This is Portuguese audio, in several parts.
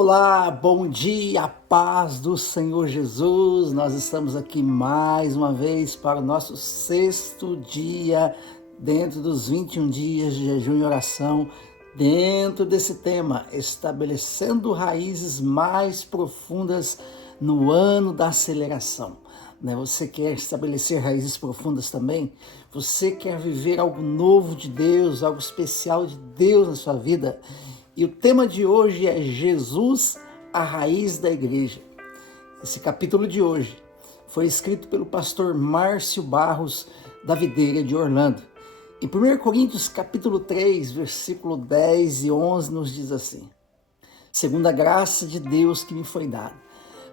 Olá, bom dia, paz do Senhor Jesus. Nós estamos aqui mais uma vez para o nosso sexto dia dentro dos 21 dias de jejum e oração, dentro desse tema, estabelecendo raízes mais profundas no ano da aceleração. Você quer estabelecer raízes profundas também? Você quer viver algo novo de Deus, algo especial de Deus na sua vida? E o tema de hoje é Jesus, a raiz da igreja. Esse capítulo de hoje foi escrito pelo pastor Márcio Barros, da Videira de Orlando. Em 1 Coríntios capítulo 3, versículo 10 e 11 nos diz assim: segundo a graça de Deus que me foi dada,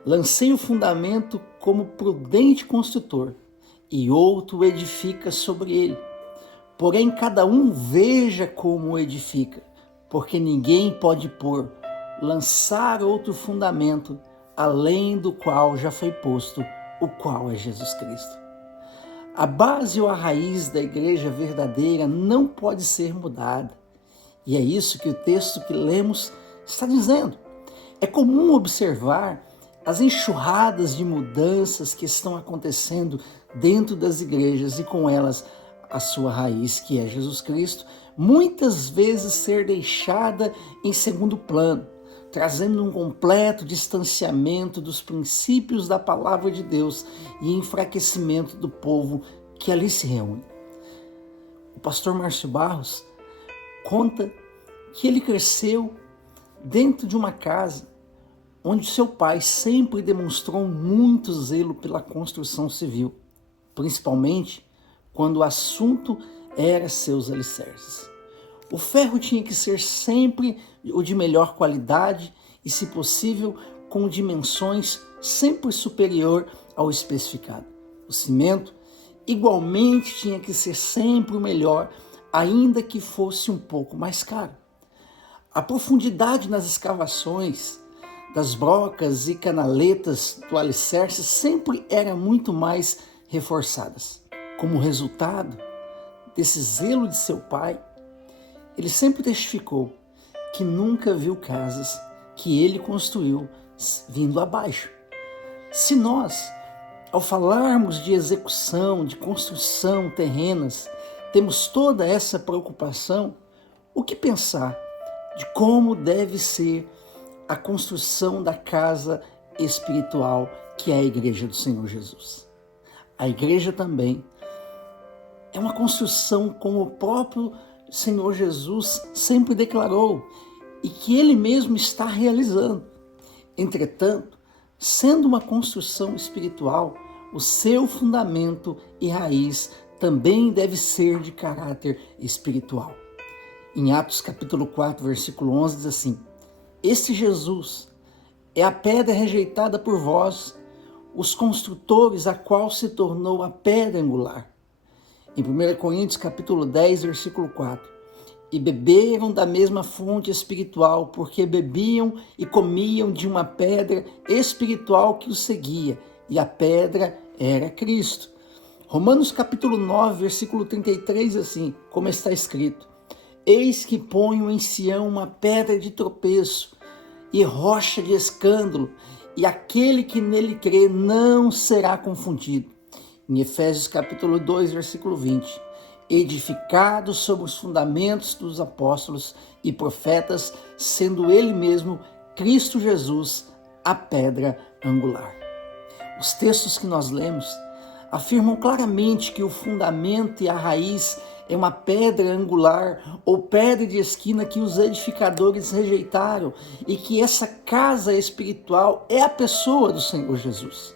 lancei o fundamento como prudente construtor, e outro edifica sobre ele. Porém, cada um veja como edifica, porque ninguém pode lançar outro fundamento, além do qual já foi posto, o qual é Jesus Cristo. A base ou a raiz da igreja verdadeira não pode ser mudada. E é isso que o texto que lemos está dizendo. É comum observar as enxurradas de mudanças que estão acontecendo dentro das igrejas e com elas a sua raiz, que é Jesus Cristo, muitas vezes ser deixada em segundo plano, trazendo um completo distanciamento dos princípios da palavra de Deus e enfraquecimento do povo que ali se reúne. O pastor Márcio Barros conta que ele cresceu dentro de uma casa onde seu pai sempre demonstrou muito zelo pela construção civil, principalmente quando o assunto era seus alicerces. O ferro tinha que ser sempre o de melhor qualidade e, se possível, com dimensões sempre superior ao especificado. O cimento, igualmente, tinha que ser sempre o melhor, ainda que fosse um pouco mais caro. A profundidade nas escavações das brocas e canaletas do alicerce sempre era muito mais reforçadas. Como resultado desse zelo de seu pai, ele sempre testificou que nunca viu casas que ele construiu vindo abaixo. Se nós, ao falarmos de execução, de construção terrenas, temos toda essa preocupação, o que pensar de como deve ser a construção da casa espiritual que é a igreja do Senhor Jesus? A igreja também é uma construção como o próprio Senhor Jesus sempre declarou e que ele mesmo está realizando. Entretanto, sendo uma construção espiritual, o seu fundamento e raiz também deve ser de caráter espiritual. Em Atos capítulo 4, versículo 11 diz assim: este Jesus é a pedra rejeitada por vós, os construtores, a qual se tornou a pedra angular. Em 1 Coríntios capítulo 10, versículo 4, e beberam da mesma fonte espiritual, porque bebiam e comiam de uma pedra espiritual que os seguia, e a pedra era Cristo. Romanos capítulo 9, versículo 33, assim, como está escrito: eis que ponho em Sião uma pedra de tropeço e rocha de escândalo, e aquele que nele crê não será confundido. Em Efésios capítulo 2, versículo 20, edificado sobre os fundamentos dos apóstolos e profetas, sendo ele mesmo, Cristo Jesus, a pedra angular. Os textos que nós lemos afirmam claramente que o fundamento e a raiz é uma pedra angular ou pedra de esquina que os edificadores rejeitaram e que essa casa espiritual é a pessoa do Senhor Jesus.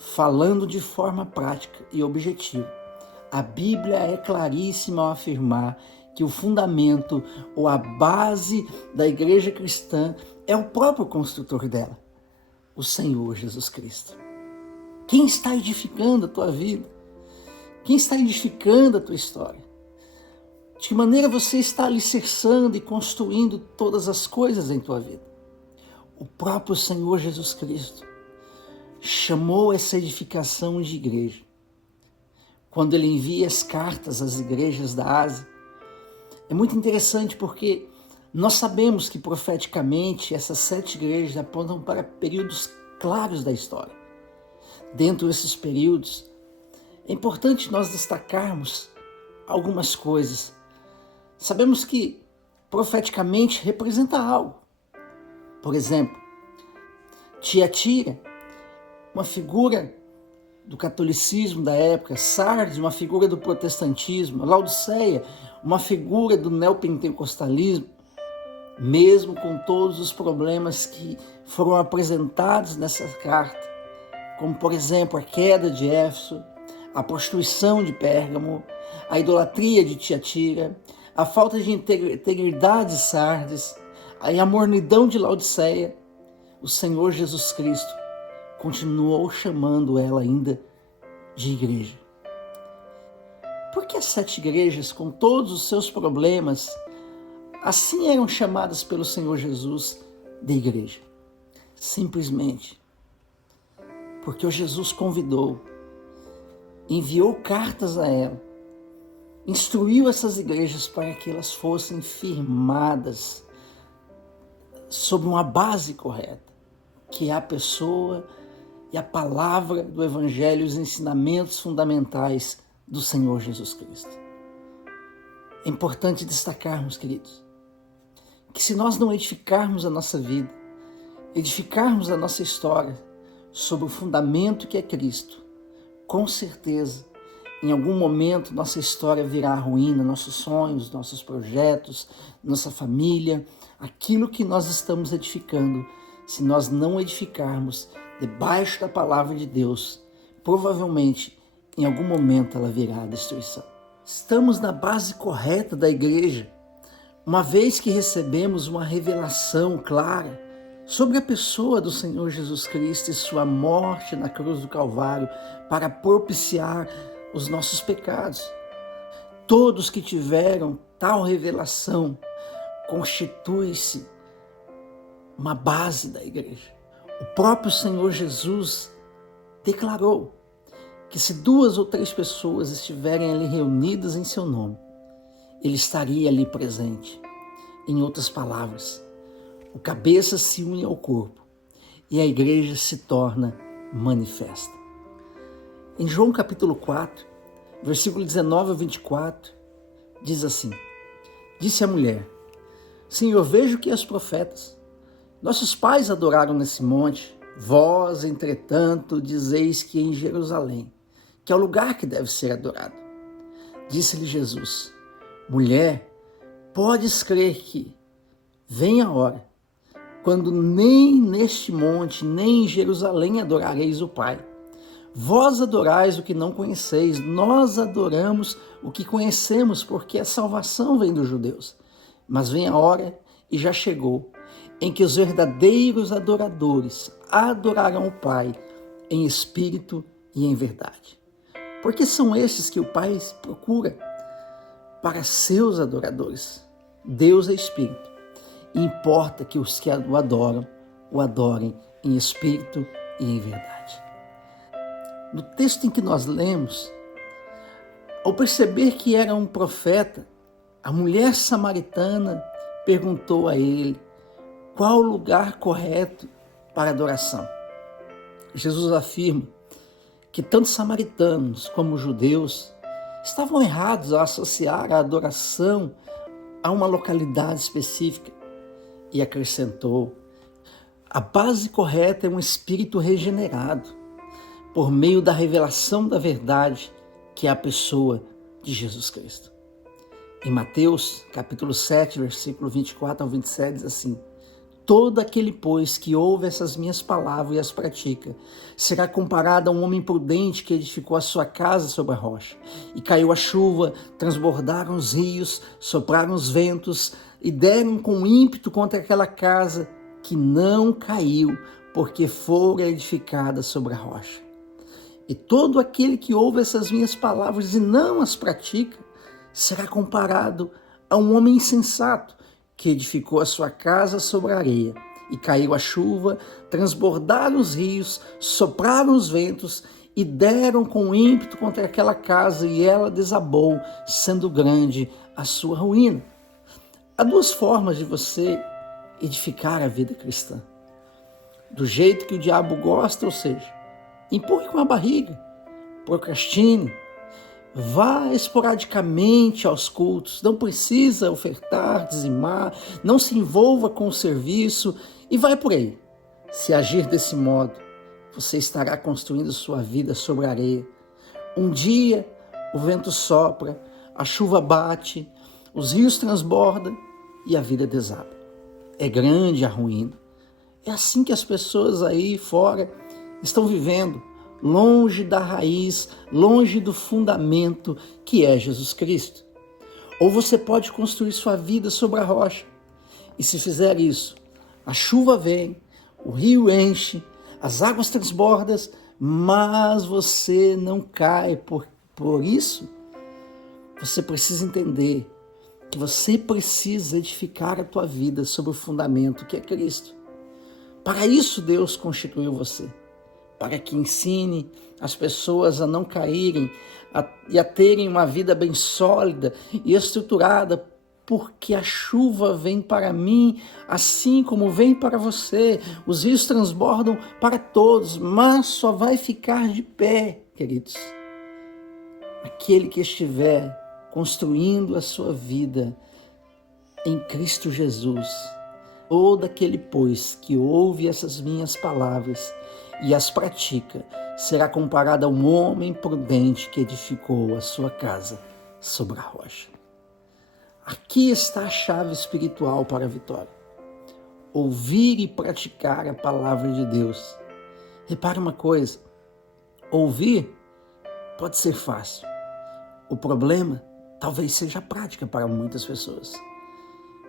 Falando de forma prática e objetiva, a Bíblia é claríssima ao afirmar que o fundamento ou a base da igreja cristã é o próprio construtor dela, o Senhor Jesus Cristo. Quem está edificando a tua vida? Quem está edificando a tua história? De que maneira você está alicerçando e construindo todas as coisas em tua vida? O próprio Senhor Jesus Cristo chamou essa edificação de igreja. Quando ele envia as cartas às igrejas da Ásia, é muito interessante porque Nós sabemos que profeticamente essas 7 igrejas apontam para períodos claros da história. Dentro desses períodos, é importante nós destacarmos algumas coisas. Sabemos que profeticamente representa algo. Por exemplo, Tiatira, uma figura do catolicismo da época, Sardes, uma figura do protestantismo, Laodiceia, uma figura do neopentecostalismo, mesmo com todos os problemas que foram apresentados nessa carta, como por exemplo a queda de Éfeso, a prostituição de Pérgamo, a idolatria de Tiatira, a falta de integridade de Sardes, a mornidão de Laodiceia, o Senhor Jesus Cristo continuou chamando ela ainda de igreja. Por que as 7 igrejas, com todos os seus problemas, assim eram chamadas pelo Senhor Jesus de igreja? Simplesmente porque o Jesus convidou, enviou cartas a ela, instruiu essas igrejas para que elas fossem firmadas sobre uma base correta, que é a pessoa e a palavra do Evangelho, os ensinamentos fundamentais do Senhor Jesus Cristo. É importante destacarmos, queridos, que se nós não edificarmos a nossa vida, edificarmos a nossa história sobre o fundamento que é Cristo, com certeza, em algum momento nossa história virá à ruína, nossos sonhos, nossos projetos, nossa família, aquilo que nós estamos edificando, se nós não edificarmos debaixo da palavra de Deus, provavelmente em algum momento ela virá à destruição. Estamos na base correta da igreja, uma vez que recebemos uma revelação clara sobre a pessoa do Senhor Jesus Cristo e sua morte na cruz do Calvário para propiciar os nossos pecados. Todos que tiveram tal revelação constitui-se uma base da igreja. O próprio Senhor Jesus declarou que se 2 ou 3 pessoas estiverem ali reunidas em seu nome, ele estaria ali presente. Em outras palavras, o cabeça se une ao corpo e a igreja se torna manifesta. Em João capítulo 4, versículo 19 a 24, diz assim: Disse a mulher: Senhor, vejo que és profetas. Nossos pais adoraram nesse monte. Vós, entretanto, dizeis que em Jerusalém, que é o lugar que deve ser adorado. Disse-lhe Jesus: Mulher, podes crer que vem a hora, quando nem neste monte, nem em Jerusalém adorareis o Pai. Vós adorais o que não conheceis, nós adoramos o que conhecemos, porque a salvação vem dos judeus. Mas vem a hora, e já chegou, em que os verdadeiros adoradores adorarão o Pai em espírito e em verdade. Porque são esses que o Pai procura para seus adoradores. Deus é espírito, e importa que os que o adoram, o adorem em espírito e em verdade. No texto em que nós lemos, ao perceber que era um profeta, a mulher samaritana perguntou a ele qual o lugar correto para adoração. Jesus afirma que tanto samaritanos como judeus estavam errados ao associar a adoração a uma localidade específica e acrescentou: a base correta é um espírito regenerado por meio da revelação da verdade, que é a pessoa de Jesus Cristo. Em Mateus, capítulo 7, versículo 24 ao 27, diz assim: Todo aquele, pois, que ouve essas minhas palavras e as pratica, será comparado a um homem prudente que edificou a sua casa sobre a rocha. E caiu a chuva, transbordaram os rios, sopraram os ventos e deram com ímpeto contra aquela casa, que não caiu, porque fora edificada sobre a rocha. E todo aquele que ouve essas minhas palavras e não as pratica, será comparado a um homem insensato, que edificou a sua casa sobre a areia. E caiu a chuva, transbordaram os rios, sopraram os ventos e deram com ímpeto contra aquela casa, e ela desabou, sendo grande a sua ruína. Há duas formas de você edificar a vida cristã. Do jeito que o diabo gosta, ou seja, empurre com a barriga, procrastine, vá esporadicamente aos cultos, não precisa ofertar, dizimar, não se envolva com o serviço e vai por aí. Se agir desse modo, você estará construindo sua vida sobre a areia. Um dia o vento sopra, a chuva bate, os rios transbordam e a vida desaba. É grande a ruína. É assim que as pessoas aí fora estão vivendo, longe da raiz, longe do fundamento que é Jesus Cristo. Ou você pode construir sua vida sobre a rocha. E se fizer isso, a chuva vem, o rio enche, as águas transbordam, mas você não cai. Por isso, você precisa entender que você precisa edificar a tua vida sobre o fundamento que é Cristo. Para isso Deus constituiu você, para que ensine as pessoas a não caírem e a terem uma vida bem sólida e estruturada, porque a chuva vem para mim, assim como vem para você. Os rios transbordam para todos, mas só vai ficar de pé, queridos, aquele que estiver construindo a sua vida em Cristo Jesus. Todo aquele, pois, que ouve essas minhas palavras e as pratica, será comparado a um homem prudente que edificou a sua casa sobre a rocha. Aqui está a chave espiritual para a vitória. Ouvir e praticar a palavra de Deus. Repare uma coisa, ouvir pode ser fácil. O problema talvez seja a prática para muitas pessoas.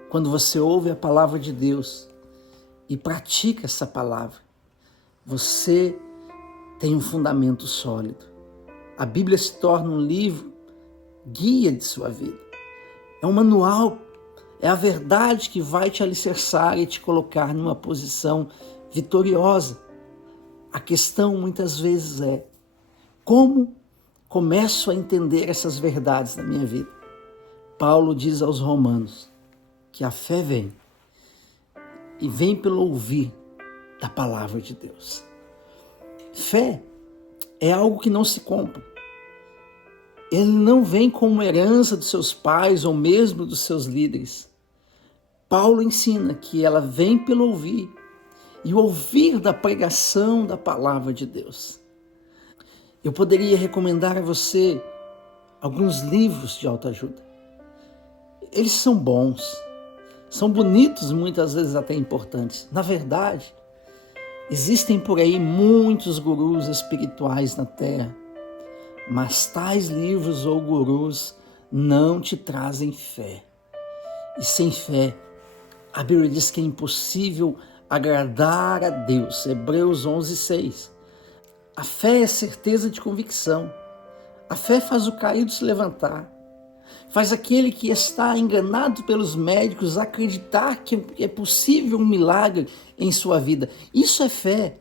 Quando você ouve a palavra de Deus e pratica essa palavra, você tem um fundamento sólido. A Bíblia se torna um livro guia de sua vida. É um manual, é a verdade que vai te alicerçar e te colocar numa posição vitoriosa. A questão muitas vezes é: como começo a entender essas verdades na minha vida? Paulo diz aos Romanos que a fé vem e vem pelo ouvir da palavra de Deus. Fé é algo que não se compra. Ele não vem como herança dos seus pais ou mesmo dos seus líderes. Paulo ensina que ela vem pelo ouvir e o ouvir da pregação da palavra de Deus. Eu poderia recomendar a você alguns livros de autoajuda. Eles são bons, são bonitos, muitas vezes até importantes. Na verdade, existem por aí muitos gurus espirituais na Terra, mas tais livros ou gurus não te trazem fé. E sem fé, a Bíblia diz que é impossível agradar a Deus. Hebreus 11:6. A fé é certeza de convicção. A fé faz o caído se levantar. Faz aquele que está enganado pelos médicos acreditar que é possível um milagre em sua vida. Isso é fé.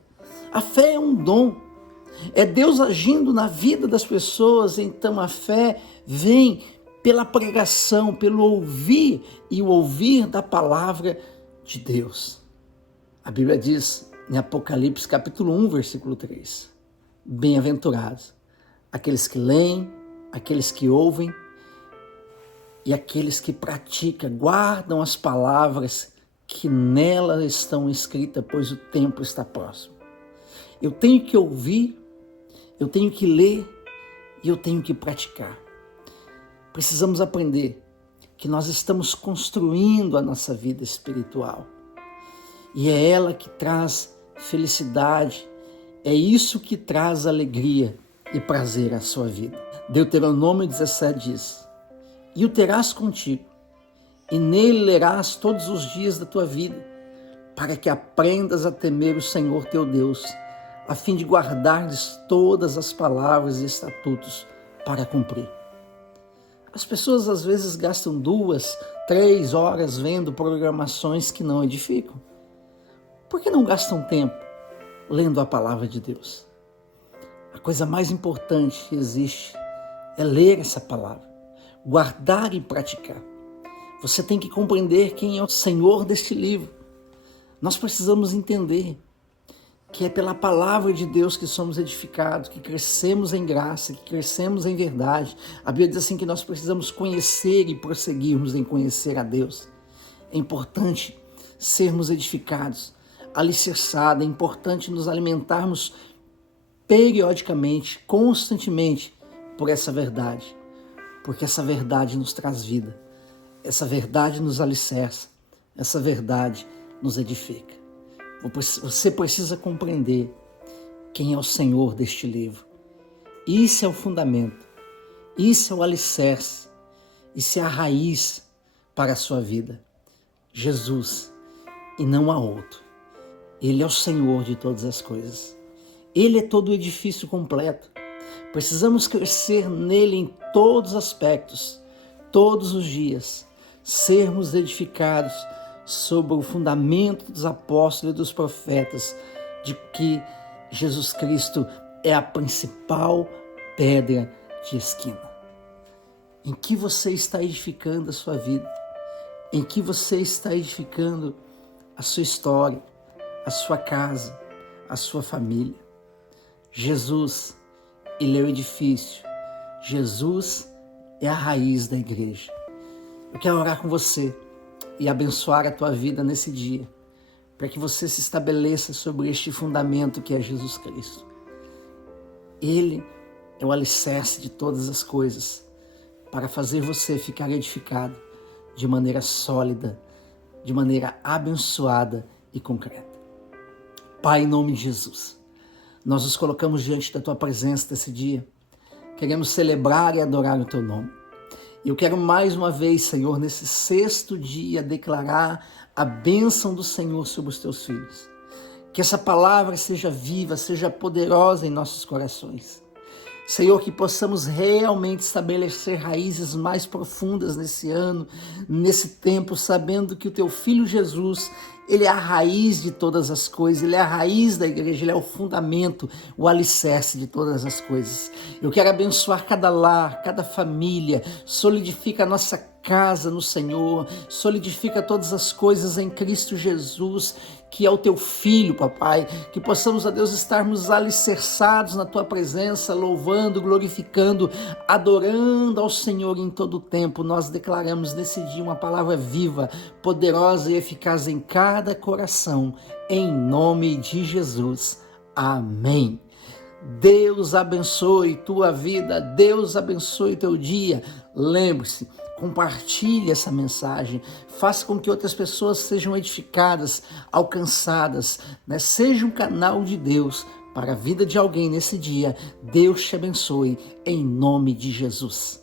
A fé é um dom. É Deus agindo na vida das pessoas. Então a fé vem pela pregação, pelo ouvir e o ouvir da palavra de Deus. A Bíblia diz em Apocalipse capítulo 1, versículo 3. Bem-aventurados aqueles que leem, aqueles que ouvem e aqueles que praticam, guardam as palavras que nela estão escritas, pois o tempo está próximo. Eu tenho que ouvir, eu tenho que ler e eu tenho que praticar. Precisamos aprender que nós estamos construindo a nossa vida espiritual. E é ela que traz felicidade, é isso que traz alegria e prazer à sua vida. Deuteronômio 17 diz: e o terás contigo, e nele lerás todos os dias da tua vida, para que aprendas a temer o Senhor teu Deus, a fim de guardares todas as palavras e estatutos para cumprir. As pessoas às vezes gastam 2, 3 horas vendo programações que não edificam. Por que não gastam tempo lendo a palavra de Deus? A coisa mais importante que existe é ler essa palavra, guardar e praticar. Você tem que compreender quem é o Senhor deste livro. Nós precisamos entender que é pela palavra de Deus que somos edificados, que crescemos em graça, que crescemos em verdade. A Bíblia diz assim que nós precisamos conhecer e prosseguirmos em conhecer a Deus. É importante sermos edificados, alicerçados, é importante nos alimentarmos periodicamente, constantemente por essa verdade, porque essa verdade nos traz vida, essa verdade nos alicerça, essa verdade nos edifica. Você precisa compreender quem é o Senhor deste livro. Isso é o fundamento, isso é o alicerce, isso é a raiz para a sua vida. Jesus, e não há outro. Ele é o Senhor de todas as coisas. Ele é todo o edifício completo. Precisamos crescer nele em todos os aspectos, todos os dias, sermos edificados sobre o fundamento dos apóstolos e dos profetas, de que Jesus Cristo é a principal pedra de esquina. Em que você está edificando a sua vida? Em que você está edificando a sua história, a sua casa, a sua família? Jesus, ele é o edifício. Jesus é a raiz da igreja. Eu quero orar com você e abençoar a tua vida nesse dia, para que você se estabeleça sobre este fundamento que é Jesus Cristo. Ele é o alicerce de todas as coisas, para fazer você ficar edificado de maneira sólida, de maneira abençoada e concreta. Pai, em nome de Jesus, nós nos colocamos diante da tua presença nesse dia. Queremos celebrar e adorar o teu nome. Eu quero mais uma vez, Senhor, nesse 6º dia, declarar a bênção do Senhor sobre os teus filhos. Que essa palavra seja viva, seja poderosa em nossos corações. Senhor, que possamos realmente estabelecer raízes mais profundas nesse ano, nesse tempo, sabendo que o teu Filho Jesus, ele é a raiz de todas as coisas, ele é a raiz da igreja, ele é o fundamento, o alicerce de todas as coisas. Eu quero abençoar cada lar, cada família, solidifica a nossa casa no Senhor, solidifica todas as coisas em Cristo Jesus, que é o teu Filho, papai, que possamos, ó Deus, estarmos alicerçados na tua presença, louvando, glorificando, adorando ao Senhor em todo o tempo. Nós declaramos nesse dia uma palavra viva, poderosa e eficaz em cada coração, em nome de Jesus. Amém. Deus abençoe tua vida, Deus abençoe teu dia. Lembre-se, compartilhe essa mensagem, faça com que outras pessoas sejam edificadas, alcançadas, né? Seja um canal de Deus para a vida de alguém nesse dia. Deus te abençoe, em nome de Jesus.